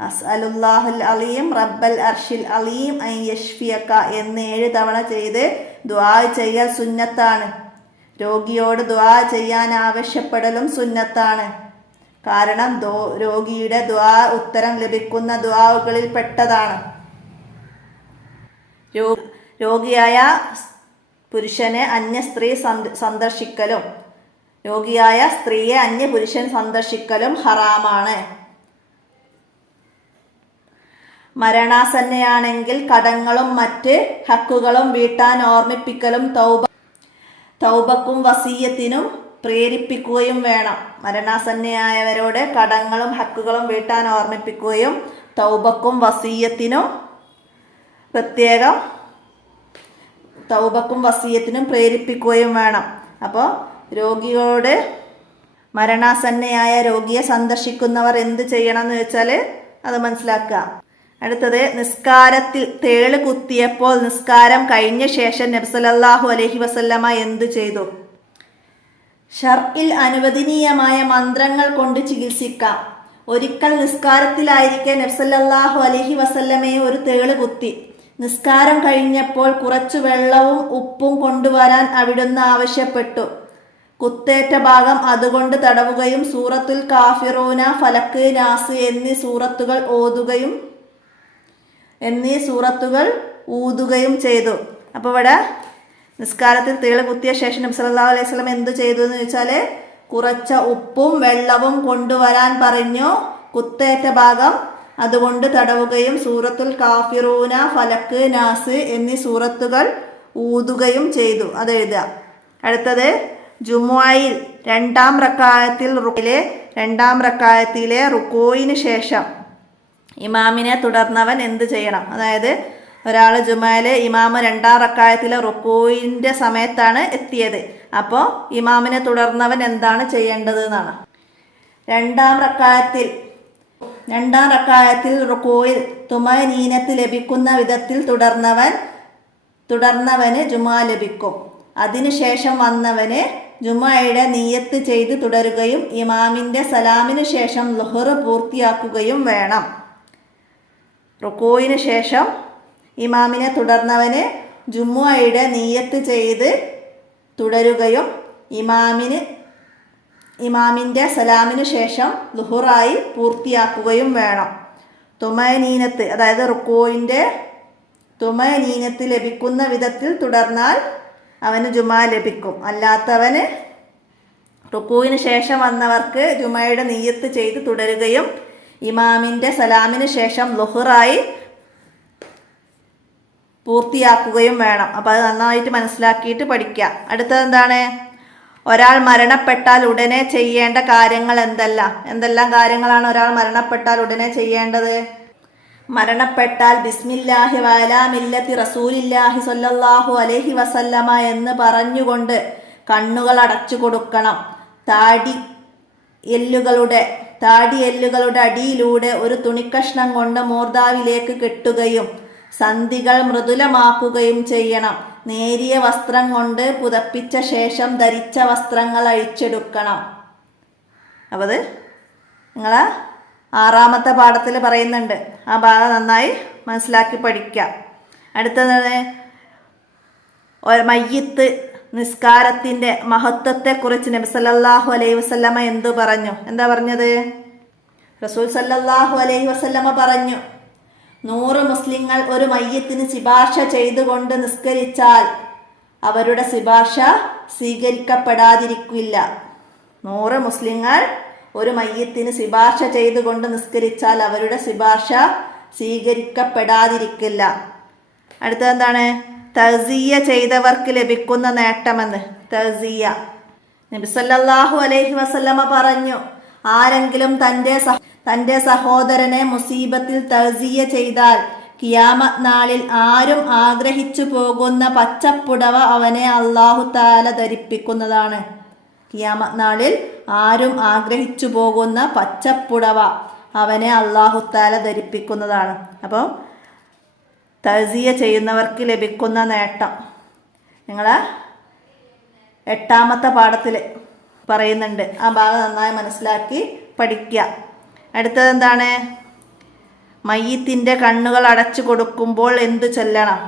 അസ്അലുല്ലാഹുൽ അലീം റബ്ബൽ അർഷിൽ അലീം അൻ യശ്ഫിയക എന്ന് 7 തവണ ചെയ്ത് ദുആ ചെയ്യൽ സുന്നത്താണ്. രോഗിയോട് ദുആ ചെയ്യാൻ ആവശ്യപ്പെടലും സുന്നത്താണ്. കാരണം രോഗിയുടെ ദുആ ഉത്തരം ലഭിക്കുന്ന ദുആകളിൽ പെട്ടതാണ്. രോഗിയായ പുരുഷനെ അന്യ സ്ത്രീ സന്ദർശിക്കലും രോഗിയായ സ്ത്രീയെ അന്യ പുരുഷൻ സന്ദർശിക്കലും ഹറാമാണ്. മരണാസന്നയാണെങ്കിൽ കടങ്ങളും മറ്റ് ഹക്കുകളും വീട്ടാൻ ഓർമ്മിപ്പിക്കലും തൗബക്കും വസിയ്യത്തിനും പ്രേരിപ്പിക്കുകയും വേണം. മരണാസന്നയായവരോട് കടങ്ങളും ഹക്കുകളും വീട്ടാൻ ഓർമ്മിപ്പിക്കുകയും തൗബക്കും വസിയ്യത്തിനും പ്രേരിപ്പിക്കുകയും വേണം. അപ്പോൾ രോഗിയോട് മരണാസന്നയായ രോഗിയെ സന്ദർശിക്കുന്നവർ എന്ത് ചെയ്യണം എന്ന് വെച്ചാൽ അത് മനസ്സിലാക്കുക. അടുത്തത്, നിസ്കാരത്തിൽ തേള് കുത്തിയപ്പോൾ നിസ്കാരം കഴിഞ്ഞ ശേഷം നബി സല്ലല്ലാഹു അലൈഹി വസല്ലമ എന്ത് ചെയ്തു? ശർഇൽ അനുവദനീയമായ മന്ത്രങ്ങൾ കൊണ്ട് ചികിത്സിക്കാം. ഒരിക്കൽ നിസ്കാരത്തിലായിരിക്കെ നബി സല്ലല്ലാഹു അലൈഹി വസല്ലമയെ ഒരു തേള് കുത്തി. നിസ്കാരം കഴിഞ്ഞപ്പോൾ കുറച്ചു വെള്ളവും ഉപ്പും കൊണ്ടുവരാൻ അവിടുന്ന് ആവശ്യപ്പെട്ടു. കുത്തേറ്റ ഭാഗം അതുകൊണ്ട് തടവുകയും സൂറത്തുൽ കാഫിറൂന, ഫലക്ക്, നാസ് എന്നീ സൂറത്തുകൾ ഊതുകയും ചെയ്തു. അപ്പോൾ ഇവിടെ നിസ്കാരത്തിൽ തേള് കുത്തിയ ശേഷം നബി സല്ലല്ലാഹു അലൈഹി വസല്ലം എന്ത് ചെയ്തു എന്ന് വെച്ചാൽ കുറച്ച ഉപ്പും വെള്ളവും കൊണ്ടുവരാൻ പറഞ്ഞു. കുത്തേറ്റ ഭാഗം അതുകൊണ്ട് തടവുകയും സൂറത്തുൽ കാഫിറൂന, ഫലക്ക്, നാസ് എന്നീ സൂറത്തുകൾ ഊതുകയും ചെയ്തു. അത് എഴുതുക. അടുത്തത്, ജുമുഅയിൽ രണ്ടാം റക്അത്തിലെ റുകൂഇന് ശേഷം ഇമാമിനെ തുടർന്നവൻ എന്ത് ചെയ്യണം? അതായത് ഒരാൾ ജുമുഅയിൽ ഇമാമ് 2ാം റക്അത്തിലെ റുകൂഇന്റെ സമയത്താണ് എത്തിയത്. അപ്പോൾ ഇമാമിനെ തുടർന്നവൻ എന്താണ് ചെയ്യേണ്ടത് എന്നാണ്. രണ്ടാം റക്അത്തിൽ റുകൂഇൽ തുമഅനീനത്ത് ലഭിക്കുന്ന വിധത്തിൽ തുടർന്നവന് ജുമുഅ ലഭിക്കും. അതിനുശേഷം വന്നവന് ജുമുഅയുടെ നിയ്യത്ത് ചെയ്ത് തുടരുകയും ഇമാമിന്റെ സലാമിന് ശേഷം ളുഹർ പൂർത്തിയാക്കുകയും വേണം. റുകൂഇന് ശേഷം ഇമാമിനെ തുടർന്നവന് ജുമുഅയുടെ നിയ്യത്ത് ചെയ്ത് തുടരുകയും ഇമാമിന്റെ സലാമിന് ശേഷം ളുഹറായി പൂർത്തിയാക്കുകയും വേണം. തുമഅനീനത്ത്, അതായത് റുകൂഇന്റെ തുമഅനീനത്ത് ലഭിക്കുന്ന വിധത്തിൽ തുടർന്നാൽ അവന് ജുമുഅ ലഭിക്കും. അല്ലാത്തവന് റുക്കൂവിന് ശേഷം വന്നവർക്ക് ജുമയുടെ നിയ്യത്ത് ചെയ്ത് തുടരുകയും ഇമാമിൻ്റെ സലാമിന് ശേഷം ലുഹറായി പൂർത്തിയാക്കുകയും വേണം. അപ്പോൾ അത് നന്നായിട്ട് മനസ്സിലാക്കിയിട്ട് പഠിക്കുക. അടുത്തത് എന്താണ്? ഒരാൾ മരണപ്പെട്ടാൽ ഉടനെ ചെയ്യേണ്ട കാര്യങ്ങൾ എന്തെല്ലാം കാര്യങ്ങളാണ് ഒരാൾ മരണപ്പെട്ടാൽ ഉടനെ ചെയ്യേണ്ടത്? മരണപ്പെട്ടാൽ ബിസ്മില്ലാഹി വഅലാ മില്ലത്തി റസൂലില്ലാഹി സ്വല്ലല്ലാഹു അലൈഹി വസല്ലമ എന്ന് പറഞ്ഞുകൊണ്ട് കണ്ണുകൾ അടച്ചു കൊടുക്കണം. താടി എല്ലുകളുടെ അടിയിലൂടെ ഒരു തുണിക്കഷ്ണം കൊണ്ട് മൂർധാവിലേക്ക് കെട്ടുകയും സന്ധികൾ മൃദുലമാക്കുകയും ചെയ്യണം. നേരിയ വസ്ത്രം കൊണ്ട് പുതപ്പിച്ച ശേഷം ധരിച്ച വസ്ത്രങ്ങൾ അഴിച്ചെടുക്കണം. അപ്പോൾ അത് നിങ്ങൾ 6ാമത്തെ പാഠത്തിൽ പറയുന്നുണ്ട്. ആ ഭാഗം നന്നായി മനസ്സിലാക്കി പഠിക്കുക. അടുത്തത് മയ്യിത്ത് നിസ്കാരത്തിൻ്റെ മഹത്വത്തെക്കുറിച്ച് നബി സല്ലല്ലാഹു അലൈഹി വസല്ലമ എന്തു പറഞ്ഞു? എന്താ പറഞ്ഞത്? റസൂൽ സല്ലല്ലാഹു അലൈഹി വസല്ലമ പറഞ്ഞു, 100 മുസ്ലിങ്ങൾ ഒരു മയ്യിത്തിന് ശുപാർശ ചെയ്തുകൊണ്ട് നിസ്കരിച്ചാൽ അവരുടെ ശുപാർശ സ്വീകരിക്കപ്പെടാതിരിക്കില്ല. 100 മുസ്ലിങ്ങൾ ഒരു മയ്യിത്തിന് ശുപാർശ ചെയ്തുകൊണ്ട് നിസ്കരിച്ചാൽ അവരുടെ ശുപാർശ സ്വീകരിക്കപ്പെടാതിരിക്കില്ല. അടുത്തതെന്താണ്? തഅ്സിയ ചെയ്തവർക്ക് ലഭിക്കുന്ന നേട്ടമെന്ന്. തഅ്സിയ നബി സല്ലല്ലാഹു അലൈഹി വസല്ലമ പറഞ്ഞു, ആരെങ്കിലും തൻ്റെ സഹോദരനെ മുസീബത്തിൽ തഅ്സിയ ചെയ്താൽ ഖിയാമത്ത് നാളിൽ ആരും ആഗ്രഹിച്ചു പോകുന്ന പച്ചപ്പുടവ അവനെ അല്ലാഹു തആല ധരിപ്പിക്കുന്നതാണ്. ഖിയാമത്ത് നാളിൽ ആരും ആഗ്രഹിച്ചു പോകുന്ന പച്ചപ്പുടവ അവനെ അല്ലാഹു തആല ധരിപ്പിക്കുന്നതാണ്. അപ്പോൾ തഅ്സിയ ചെയ്യുന്നവർക്ക് ലഭിക്കുന്ന നേട്ടം നിങ്ങൾ 8ാമത്തെ പാഠത്തിൽ പറയുന്നുണ്ട്. ആ ഭാഗം നന്നായി മനസ്സിലാക്കി പഠിക്കുക. അടുത്തത് എന്താണ്? മയ്യിത്തിൻ്റെ കണ്ണുകൾ അടച്ചു കൊടുക്കുമ്പോൾ എന്തു ചൊല്ലണം?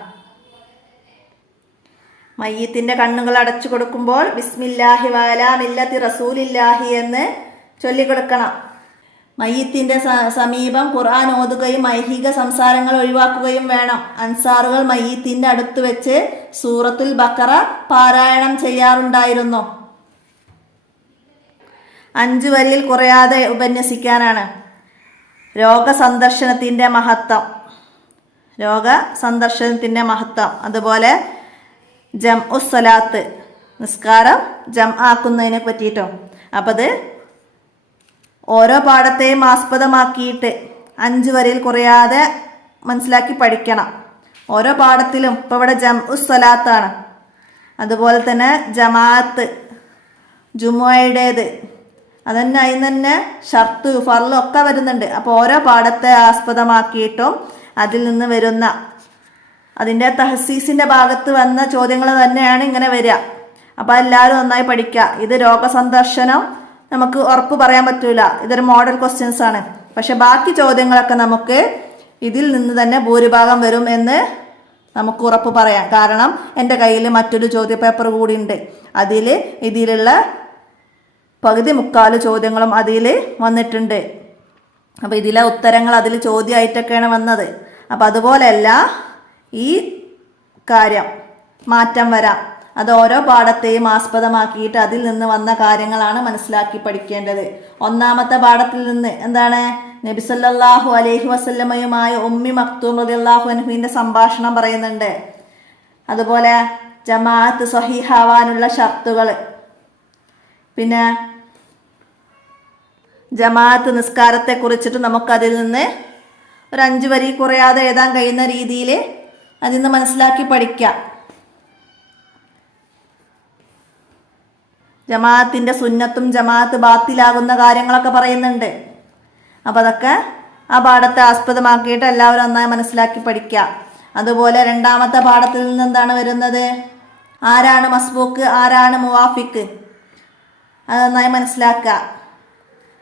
മയ്യിത്തിൻ്റെ കണ്ണുകൾ അടച്ചു കൊടുക്കുമ്പോൾ ബിസ്മില്ലാഹി വഅലാ മില്ലത്തി റസൂലില്ലാഹി എന്ന് ചൊല്ലിക്കൊടുക്കണം. മയ്യിത്തിൻ്റെ സമീപം ഖുർആൻ ഓതുകയും ഐഹിക സംസാരങ്ങൾ ഒഴിവാക്കുകയും വേണം. അൻസാറുകൾ മയ്യിത്തിൻ്റെ അടുത്ത് വെച്ച് സൂറത്തുൽ ബഖറ പാരായണം ചെയ്യാറുണ്ടായിരുന്നു. 5 വരിയിൽ കുറയാതെ ഉപന്യസിക്കാനാണ്. രോഗസന്ദർശനത്തിൻ്റെ മഹത്വം, അതുപോലെ ജംഉസ്സലാത്ത് നിസ്കാരം ആക്കുന്നതിനെ പറ്റിയിട്ടോ. അപ്പം അത് ഓരോ പാഠത്തെയും ആസ്പദമാക്കിയിട്ട് 5 വരിയിൽ കുറയാതെ മനസ്സിലാക്കി പഠിക്കണം. ഓരോ പാഠത്തിലും ഇപ്പോൾ ഇവിടെ ജംഉസ്സലാത്താണ്, അതുപോലെ തന്നെ ജമാഅത്ത് ജുമുഅയുടേത് അതന്നെ അതിന് തന്നെ ഷർത്ത് ഫർളും ഒക്കെ വരുന്നുണ്ട്. അപ്പോൾ ഓരോ പാഠത്തെ ആസ്പദമാക്കിയിട്ടും അതിൽ നിന്ന് വരുന്ന അതിൻ്റെ തഹസീസിൻ്റെ ഭാഗത്ത് വന്ന ചോദ്യങ്ങൾ തന്നെയാണ് ഇങ്ങനെ വരിക. അപ്പോൾ എല്ലാവരും നന്നായി പഠിക്കുക. ഇത് രോഗസന്ദർശനം നമുക്ക് ഉറപ്പ് പറയാൻ പറ്റൂല, ഇതൊരു മോഡൽ ക്വസ്റ്റ്യൻസ് ആണ്. പക്ഷെ ബാക്കി ചോദ്യങ്ങളൊക്കെ നമുക്ക് ഇതിൽ നിന്ന് തന്നെ ഭൂരിഭാഗം വരും എന്ന് നമുക്ക് ഉറപ്പ് പറയാം. കാരണം എൻ്റെ കയ്യിൽ മറ്റൊരു ചോദ്യപേപ്പർ കൂടി ഉണ്ട്. ഇതിലുള്ള പകുതി മുക്കാല് ചോദ്യങ്ങളും അതിൽ വന്നിട്ടുണ്ട്. അപ്പോൾ ഇതിലെ ഉത്തരങ്ങൾ അതിൽ ചോദ്യമായിട്ടൊക്കെയാണ് വന്നത്. അപ്പോൾ അതുപോലെയല്ല ഈ കാര്യം മാറ്റം വരാം. അത് ഓരോ പാഠത്തെയും ആസ്പദമാക്കിയിട്ട് അതിൽ നിന്ന് വന്ന കാര്യങ്ങളാണ് മനസ്സിലാക്കി പഠിക്കേണ്ടത്. 1ാമത്തെ പാഠത്തിൽ നിന്ന് എന്താണ്? നബി സല്ലല്ലാഹു അലൈഹി വസല്ലമയുമായ ഉമ്മി മക്തൂം റളിയല്ലാഹു അൻഹുവിൻ്റെ സംഭാഷണം പറയുന്നുണ്ട്. അതുപോലെ ജമാഅത്ത് സ്വഹീഹാവാനുള്ള ഷർത്തുകൾ, പിന്നെ ജമാഅത്ത് നിസ്കാരത്തെ കുറിച്ചിട്ട് നമുക്കതിൽ നിന്ന് ഒരു 5 വരി കുറയാതെ എഴുതാൻ കഴിയുന്ന രീതിയിൽ അതിൽ നിന്ന് മനസ്സിലാക്കി പഠിക്കാം. ജമാഅത്തിൻ്റെ സുന്നത്തും ജമാഅത്ത് ബാത്തിലാകുന്ന കാര്യങ്ങളൊക്കെ പറയുന്നുണ്ട്. അപ്പോൾ അതൊക്കെ ആ പാഠത്തെ ആസ്പദമാക്കിയിട്ട് എല്ലാവരും നന്നായി മനസ്സിലാക്കി പഠിക്കുക. അതുപോലെ 2ാമത്തെ പാഠത്തിൽ നിന്ന് എന്താണ് വരുന്നത്? ആരാണ് മസ്ബൂക്ക്, ആരാണ് മുവാഫിക്ക്, അത് നന്നായി മനസ്സിലാക്കുക.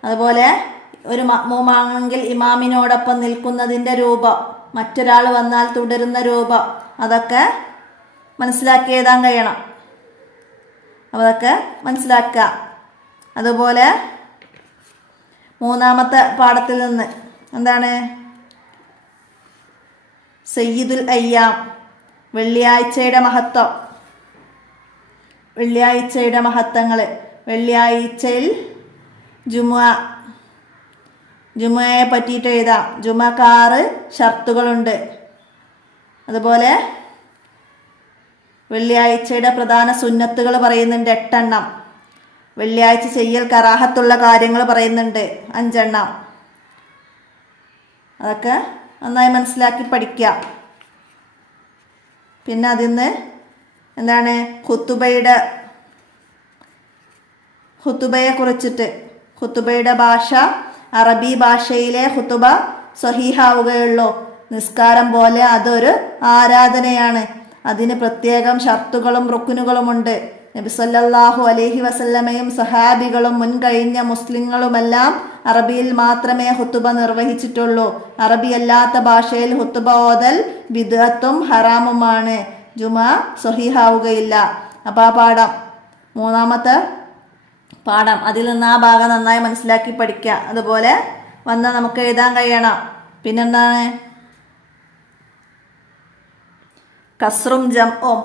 അതുപോലെ ഒരു മഅ്മൂമാണെങ്കിൽ ഇമാമിനോടൊപ്പം നിൽക്കുന്നതിൻ്റെ രൂപം, മറ്റൊരാൾ വന്നാൽ തുടരുന്ന രൂപം, അതൊക്കെ മനസ്സിലാക്കി എഴുതാൻ കഴിയണം. അപ്പോൾ അതൊക്കെ മനസ്സിലാക്കുക. അതുപോലെ 3ാമത്തെ പാഠത്തിൽ നിന്ന് എന്താണ്? സയ്യിദുൽ അയ്യാം, വെള്ളിയാഴ്ചയുടെ മഹത്വങ്ങൾ, വെള്ളിയാഴ്ചയിൽ ജുമുഅയെ പറ്റിയിട്ട് എഴുതാം. ജുമുഅക്ക് 6 ഷർത്തുകളുണ്ട്. അതുപോലെ വെള്ളിയാഴ്ചയുടെ പ്രധാന സുന്നത്തുകൾ പറയുന്നുണ്ട് 8 എണ്ണം. വെള്ളിയാഴ്ച ചെയ്യൽ കറാഹത്തുള്ള കാര്യങ്ങൾ പറയുന്നുണ്ട് 5 എണ്ണം. അതൊക്കെ നന്നായി മനസ്സിലാക്കി പഠിക്കാം. പിന്നെ അതിന്ന് എന്താണ് ഖുതുബയെ കുറിച്ചിട്ട്, ഖുതുബയുടെ ഭാഷ അറബി ഭാഷയിലെ ഖുതുബ സ്വഹീഹാവുകയുള്ളൂ. നിസ്കാരം പോലെ അതൊരു ആരാധനയാണ്. അതിന് പ്രത്യേകം ഷർത്തുകളും റുക്നുകളുമുണ്ട്. നബി സല്ലല്ലാഹു അലൈഹി വസല്ലമയും സഹാബികളും മുൻകഴിഞ്ഞ മുസ്ലിങ്ങളുമെല്ലാം അറബിയിൽ മാത്രമേ ഖുതുബ നിർവഹിച്ചിട്ടുള്ളൂ. അറബി അല്ലാത്ത ഭാഷയിൽ ഖുതുബ ഓതൽ ബിദ്അത്തും ഹറാമുമാണ്. ജുമുഅ സ്വഹീഹാവുകയില്ല. അപ്പോൾ ആ പാഠം, 3-ാമത്തെ പാഠം, അതിൽ നിന്ന് ആ ഭാഗം നന്നായി മനസ്സിലാക്കി പഠിക്കുക. അതുപോലെ വന്നാൽ നമുക്ക് എഴുതാൻ കഴിയണം. പിന്നെന്താണ് കസ്റും ജംഉം.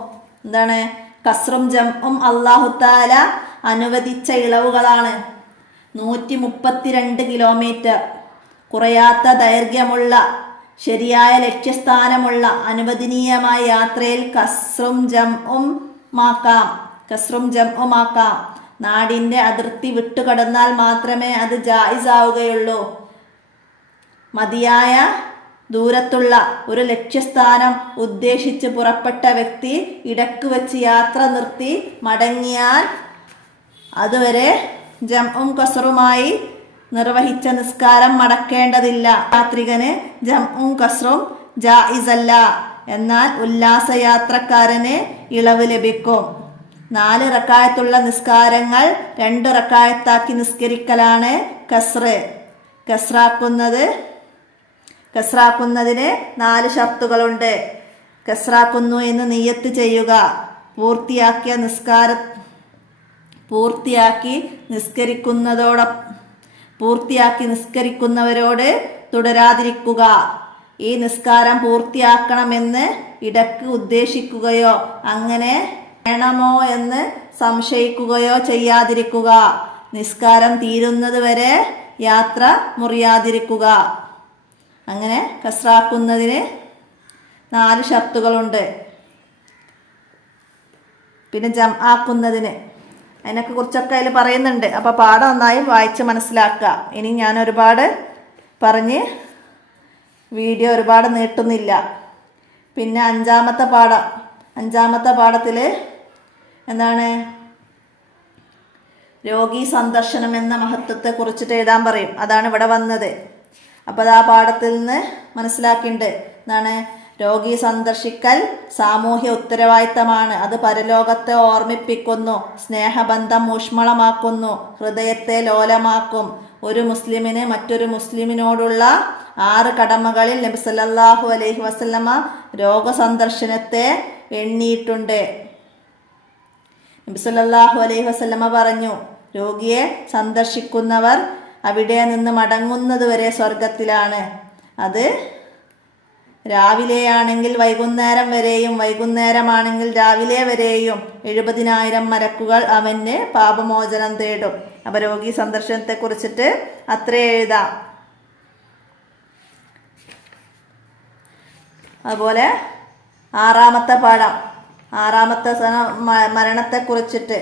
എന്താണ് കസ്റും ജംഉം? അല്ലാഹു തആല അനുവദിച്ച ഇളവുകളാണ്. 132 കിലോമീറ്റർ കുറയാത്ത ദൈർഘ്യമുള്ള ശരിയായ ലക്ഷ്യസ്ഥാനമുള്ള അനുവദനീയമായ യാത്രയിൽ കസ്റും ജംഉമാക്കാം. നാടിൻ്റെ അതിർത്തി വിട്ടുകടന്നാൽ മാത്രമേ അത് ജായിസാവുകയുള്ളൂ. മതിയായ ദൂരത്തുള്ള ഒരു ലക്ഷ്യസ്ഥാനം ഉദ്ദേശിച്ച് പുറപ്പെട്ട വ്യക്തി ഇടക്ക് വെച്ച് യാത്ര നിർത്തി മടങ്ങിയാൽ അതുവരെ ജംഉം കസ്റുമായി നിർവഹിച്ച നിസ്കാരം മടക്കേണ്ടതില്ല. യാത്രികന് ജംഉം കസ്റും ജായിസല്ല. എന്നാൽ ഉല്ലാസയാത്രക്കാരന് ഇളവ് ലഭിക്കും. 4 റക്അത്തുള്ള നിസ്കാരങ്ങൾ 2 റക്അത്താക്കി നിസ്കരിക്കലാണ് കസ്റ്. കസ്റാക്കുന്നതിന് 4 ഷർത്തുകളുണ്ട്. കസ്റാക്കുന്നു എന്ന് നിയ്യത്ത് ചെയ്യുക. പൂർത്തിയാക്കി നിസ്കരിക്കുന്നവരോട് തുടരാതിരിക്കുക. ഈ നിസ്കാരം പൂർത്തിയാക്കണമെന്ന് ഇടക്ക് ഉദ്ദേശിക്കുകയോ അങ്ങനെ വേണമോ എന്ന് സംശയിക്കുകയോ ചെയ്യാതിരിക്കുക. നിസ്കാരം തീരുന്നത് വരെ യാത്ര മുറിയാതിരിക്കുക. അങ്ങനെ കസ്റാക്കുന്നതിന് 4 ഷർത്തുകളുണ്ട്. പിന്നെ ജംആക്കുന്നതിന് അതിനൊക്കെ കുറിച്ചൊക്കെ അതിൽ പറയുന്നുണ്ട്. അപ്പോൾ പാഠം നന്നായി വായിച്ച് മനസ്സിലാക്കുക. ഇനി ഞാൻ ഒരുപാട് പറഞ്ഞ് വീഡിയോ ഒരുപാട് നീട്ടുന്നില്ല. പിന്നെ 5-ാമത്തെ പാഠത്തിൽ എന്താണ് രോഗീ സന്ദർശനം എന്ന മഹത്വത്തെ കുറിച്ചിട്ട് എഴുതാൻ പറയും. അതാണ് ഇവിടെ വന്നത്. അപ്പോൾ അത് ആ പാഠത്തിൽ നിന്ന് മനസ്സിലാക്കിയിട്ടുണ്ട്. എന്താണ് രോഗി സന്ദർശിക്കൽ സാമൂഹ്യ ഉത്തരവാദിത്തമാണ്. അത് പരലോകത്തെ ഓർമ്മിപ്പിക്കുന്നു, സ്നേഹബന്ധം ഊഷ്മളമാക്കുന്നു, ഹൃദയത്തെ ലോലമാക്കും. ഒരു മുസ്ലിമിന് മറ്റൊരു മുസ്ലിമിനോടുള്ള 6 കടമകളിൽ നബി സല്ലല്ലാഹു അലൈഹി വസല്ലമ രോഗസന്ദർശനത്തെ എണ്ണിയിട്ടുണ്ട്. നബി സല്ലല്ലാഹു അലൈഹി വസല്ലമ പറഞ്ഞു, രോഗിയെ സന്ദർശിക്കുന്നവർ അവിടെ നിന്ന് മടങ്ങുന്നത് വരെ സ്വർഗത്തിലാണ്. അത് രാവിലെയാണെങ്കിൽ വൈകുന്നേരം വരെയും വൈകുന്നേരമാണെങ്കിൽ രാവിലെ വരെയും 70,000 മലക്കുകൾ അവന് പാപമോചനം തേടും. അപ്പോൾ രോഗി സന്ദർശനത്തെ കുറിച്ചിട്ട് അത്രേ എഴുതാം. അതുപോലെ 6-ാമത്തെ പാഠം, 6-ാമത്തെ മരണത്തെ കുറിച്ചിട്ട്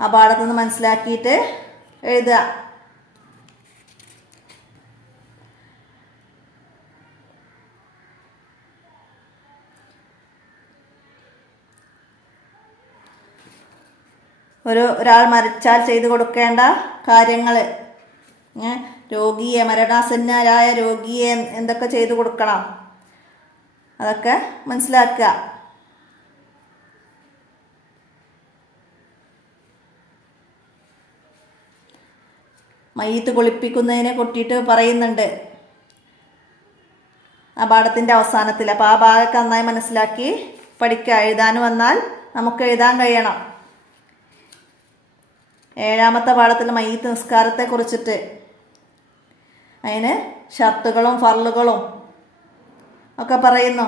ആ പാഠത്തിൽ നിന്ന് മനസ്സിലാക്കിയിട്ട് എഴുതുക. ഒരാൾ മരിച്ചാൽ ചെയ്തു കൊടുക്കേണ്ട കാര്യങ്ങൾ, മരണാസന്നരായ രോഗിയെ എന്തൊക്കെ ചെയ്തു കൊടുക്കണം, അതൊക്കെ മനസ്സിലാക്കുക. മയ്യിത്ത് കുളിപ്പിക്കുന്നതിനെ കൊട്ടിയിട്ട് പറയുന്നുണ്ട് ആ പാഠത്തിൻ്റെ അവസാനത്തിൽ. അപ്പോൾ ആ ഭാഗമൊക്കെ നന്നായി മനസ്സിലാക്കി പഠിക്കുക. എഴുതാൻ വന്നാൽ നമുക്ക് എഴുതാൻ കഴിയണം. 7-ാമത്തെ പാഠത്തിൽ മയ്യിത്ത് നിസ്കാരത്തെ കുറിച്ചിട്ട് അതിന് ഷർത്തുകളും ഫർളുകളും ഒക്കെ പറയുന്നു.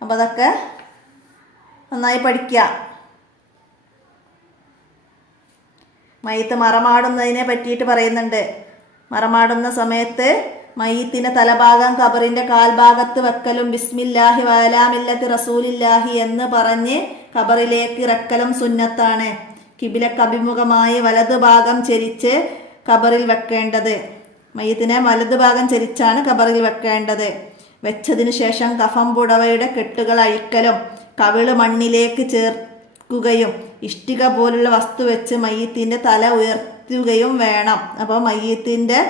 അപ്പോൾ അതൊക്കെ നന്നായി പഠിക്കുക. മയ്യത്ത് മറമാടുന്നതിനെ പറ്റിയിട്ട് പറയുന്നുണ്ട്. മറമാടുന്ന സമയത്ത് മയ്യത്തിൻ്റെ തലഭാഗം ഖബറിൻ്റെ കാൽഭാഗത്ത് വെക്കലും ബിസ്മില്ലാഹി വഅലാ മില്ലത്തി റസൂലില്ലാഹി എന്ന് പറഞ്ഞ് ഖബറിലേക്ക് ഇറക്കലും സുന്നത്താണ്. കിബിലക്ക് അഭിമുഖമായി വലതുഭാഗം ചെരിച്ച് ഖബറിൽ വെക്കേണ്ടത്. മയ്യത്തിനെ വലതുഭാഗം ചെരിച്ചാണ് ഖബറിൽ വെക്കേണ്ടത്. വെച്ചതിനു ശേഷം കഫം പുടവയുടെ കെട്ടുകൾ അഴിക്കലും കവിള് മണ്ണിലേക്ക് ചേർക്കുകയും ഇഷ്ടിക പോലുള്ള വസ്തു വെച്ച് മയ്യത്തിൻ്റെ തല ഉയർത്തുകയും വേണം. അപ്പോൾ മയ്യത്തിൻ്റെ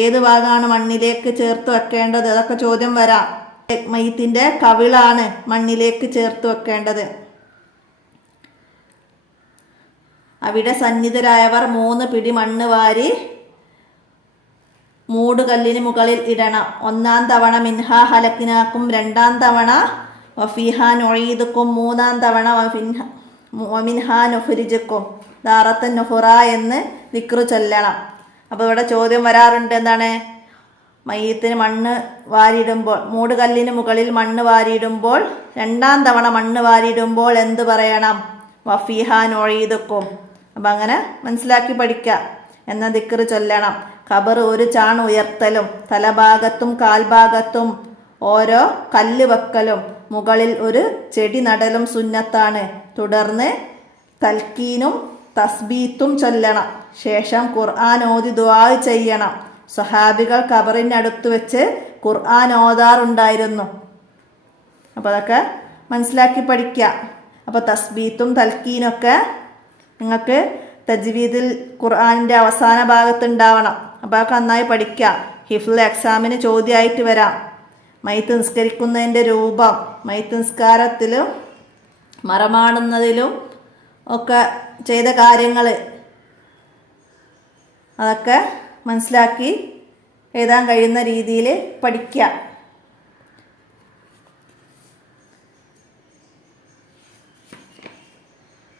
ഏത് ഭാഗമാണ് മണ്ണിലേക്ക് ചേർത്ത് വെക്കേണ്ടത്? അതൊക്കെ ചോദ്യം വരാം. മയ്യത്തിൻ്റെ കവിളാണ് മണ്ണിലേക്ക് ചേർത്ത് വെക്കേണ്ടത്. അവിടെ സന്നിധരായവർ 3 പിടി മണ്ണ് വാരി മൂടുകല്ലിന് മുകളിൽ ഇടണം. 1-ാം തവണ മിൻഹാ ഹലക്കിനാക്കും, 2-ാം തവണ വഫീഹാ നൊഴീദുക്കും, 3-ാം തവണ വമിൻഹാ നുഹ്രിജുക്കും ദാറത്തൻ നുഹുറ എന്ന് ദിക്റ് ചൊല്ലണം. അപ്പോൾ ഇവിടെ ചോദ്യം വരാറുണ്ട്, എന്താണ്? മയ്യത്തിന് മണ്ണ് വാരിയിടുമ്പോൾ, മൂടുകല്ലിന് മുകളിൽ മണ്ണ് വാരിയിടുമ്പോൾ, 2-ാം തവണ മണ്ണ് വാരിയിടുമ്പോൾ എന്ത് പറയണം? വഫീഹാ നൊഴീദുക്കും. അപ്പം അങ്ങനെ മനസ്സിലാക്കി പഠിക്കുക. എന്ന ദിക്റ് ചൊല്ലണം. ഖബർ ഒരു ചാൺ ഉയർത്തലും തലഭാഗത്തും കാൽഭാഗത്തും ഓരോ കല്ല് വെക്കലും മുകളിൽ ഒരു ചെടി നടലും സുന്നത്താണ്. തുടർന്ന് തൽക്കീനും തസ്ബീത്തും ചൊല്ലണം. ശേഷം ഖുർആൻ ഓതി ദുആ ചെയ്യണം. സ്വഹാബികൾ ഖബറിനടുത്ത് വെച്ച് ഖുർആൻ ഓതാറുണ്ടായിരുന്നു. അപ്പോൾ അതൊക്കെ മനസ്സിലാക്കി പഠിക്കുക. അപ്പോൾ തസ്ബീത്തും തൽക്കീനൊക്കെ നിങ്ങൾക്ക് തജ്വീദിൽ ഖുർആനിൻ്റെ അവസാന ഭാഗത്ത് ഉണ്ടാവണം. അപ്പോൾ അതൊക്കെ നന്നായി പഠിക്കുക. ഹിഫ്ള് എക്സാമിന് ചോദ്യമായിട്ട് വരാം. മയ്യത്ത് നിസ്കരിക്കുന്നതിൻ്റെ രൂപം, മയ്യത്ത് നിസ്കാരത്തിലും മറമാടുന്നതിലും ഒക്കെ ചെയ്ത കാര്യങ്ങൾ അതൊക്കെ മനസ്സിലാക്കി എഴുതാൻ കഴിയുന്ന രീതിയിൽ പഠിക്കുക.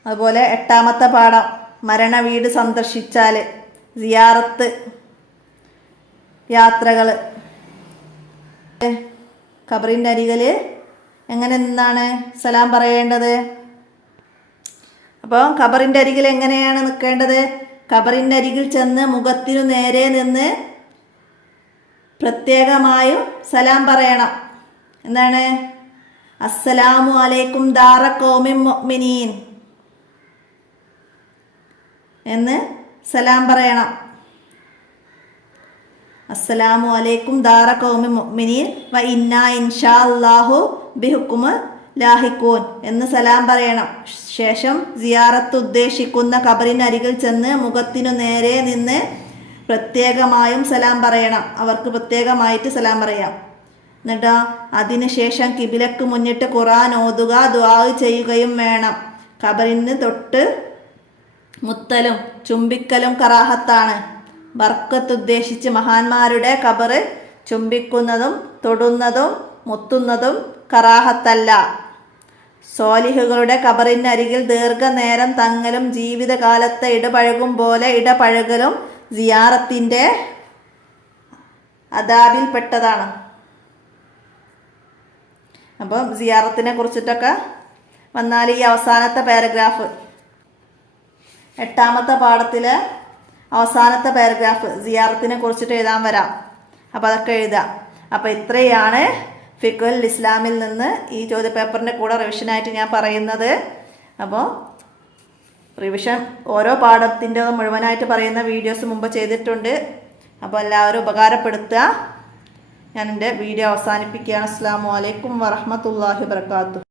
അതുപോലെ 8-ാമത്തെ പാഠം മരണ വീട് സന്ദർശിച്ചാൽ സിയാറത്ത് യാത്രകൾ. ഖബറിൻ്റെ അരികിൽ എങ്ങനെ നിന്നാണ് സലാം പറയേണ്ടത്? അപ്പോൾ ഖബറിൻ്റെ അരികിൽ എങ്ങനെയാണ് നിൽക്കേണ്ടത്? ഖബറിൻ്റെ അരികിൽ ചെന്ന് മുഖത്തിനു നേരെ നിന്ന് പ്രത്യേകമായും സലാം പറയണം. എന്താണ്? അസ്സലാമു അലൈക്കും ദാറ ഖൗമിൻ മുഅ്മിനീൻ എന്ന് സലാം പറയണം. അസ്സലാമു അലൈക്കും ദാറ ഖൗമിൻ മുഅ്മിനീൻ വ ഇന്നാ ഇൻഷാ അല്ലാഹു ബിഹുക്കും ലാഹിഖൂൻ എന്ന് സലാം പറയണം. ശേഷം സിയാറത്ത് ഉദ്ദേശിക്കുന്ന ഖബറിനരികിൽ ചെന്ന് മുഖത്തിനു നേരെ നിന്ന് പ്രത്യേകമായും സലാം പറയണം. അവർക്ക് പ്രത്യേകമായിട്ട് സലാം പറയാം. എന്നിട്ടോ അതിനുശേഷം കിബിലക്ക് മുന്നിട്ട് ഖുർആൻ ഓതുക, ദുആ ചെയ്യുകയും വേണം. ഖബറിന് തൊട്ട് മുത്തലും ചുംബിക്കലും കറാഹത്താണ്. ബർക്കത്ത് ഉദ്ദേശിച്ച് മഹാന്മാരുടെ ഖബറ് ചുംബിക്കുന്നതും തൊടുന്നതും മുത്തുന്നതും കറാഹത്തല്ല. സ്വാലിഹുകളുടെ ഖബറിനരികിൽ ദീർഘനേരം തങ്ങലും ജീവിതകാലത്തെ ഇടപഴകും പോലെ ഇടപഴകലും സിയാറത്തിൻ്റെ അദാബിൽപ്പെട്ടതാണ്. അപ്പം സിയാറത്തിനെ കുറിച്ചിട്ടൊക്കെ വന്നാൽ ഈ അവസാനത്തെ പാരഗ്രാഫ്, 8-ാമത്തെ പാഠത്തിലെ അവസാനത്തെ പാരഗ്രാഫ് സിയാറത്തിനെ കുറിച്ചിട്ട് എഴുതാൻ വരാം. അപ്പോൾ അതൊക്കെ എഴുതാം. അപ്പോൾ ഇത്രയാണ് ഫിഖുൽ ഇസ്ലാമിൽ നിന്ന് ഈ ചോദ്യപേപ്പറിൻ്റെ കൂടെ റിവിഷനായിട്ട് ഞാൻ പറയുന്നത്. അപ്പോൾ റിവിഷൻ ഓരോ പാഠത്തിൻ്റെ മുഴുവനായിട്ട് പറയുന്ന വീഡിയോസ് മുമ്പ് ചെയ്തിട്ടുണ്ട്. അപ്പോൾ എല്ലാവരും ഉപകാരപ്പെടുത്തുക. ഞാൻ എൻ്റെ വീഡിയോ അവസാനിപ്പിക്കുകയാണ്. അസ്സലാമു അലൈക്കും വറഹ്മത്തുള്ളാഹി വബറകാതുഹു.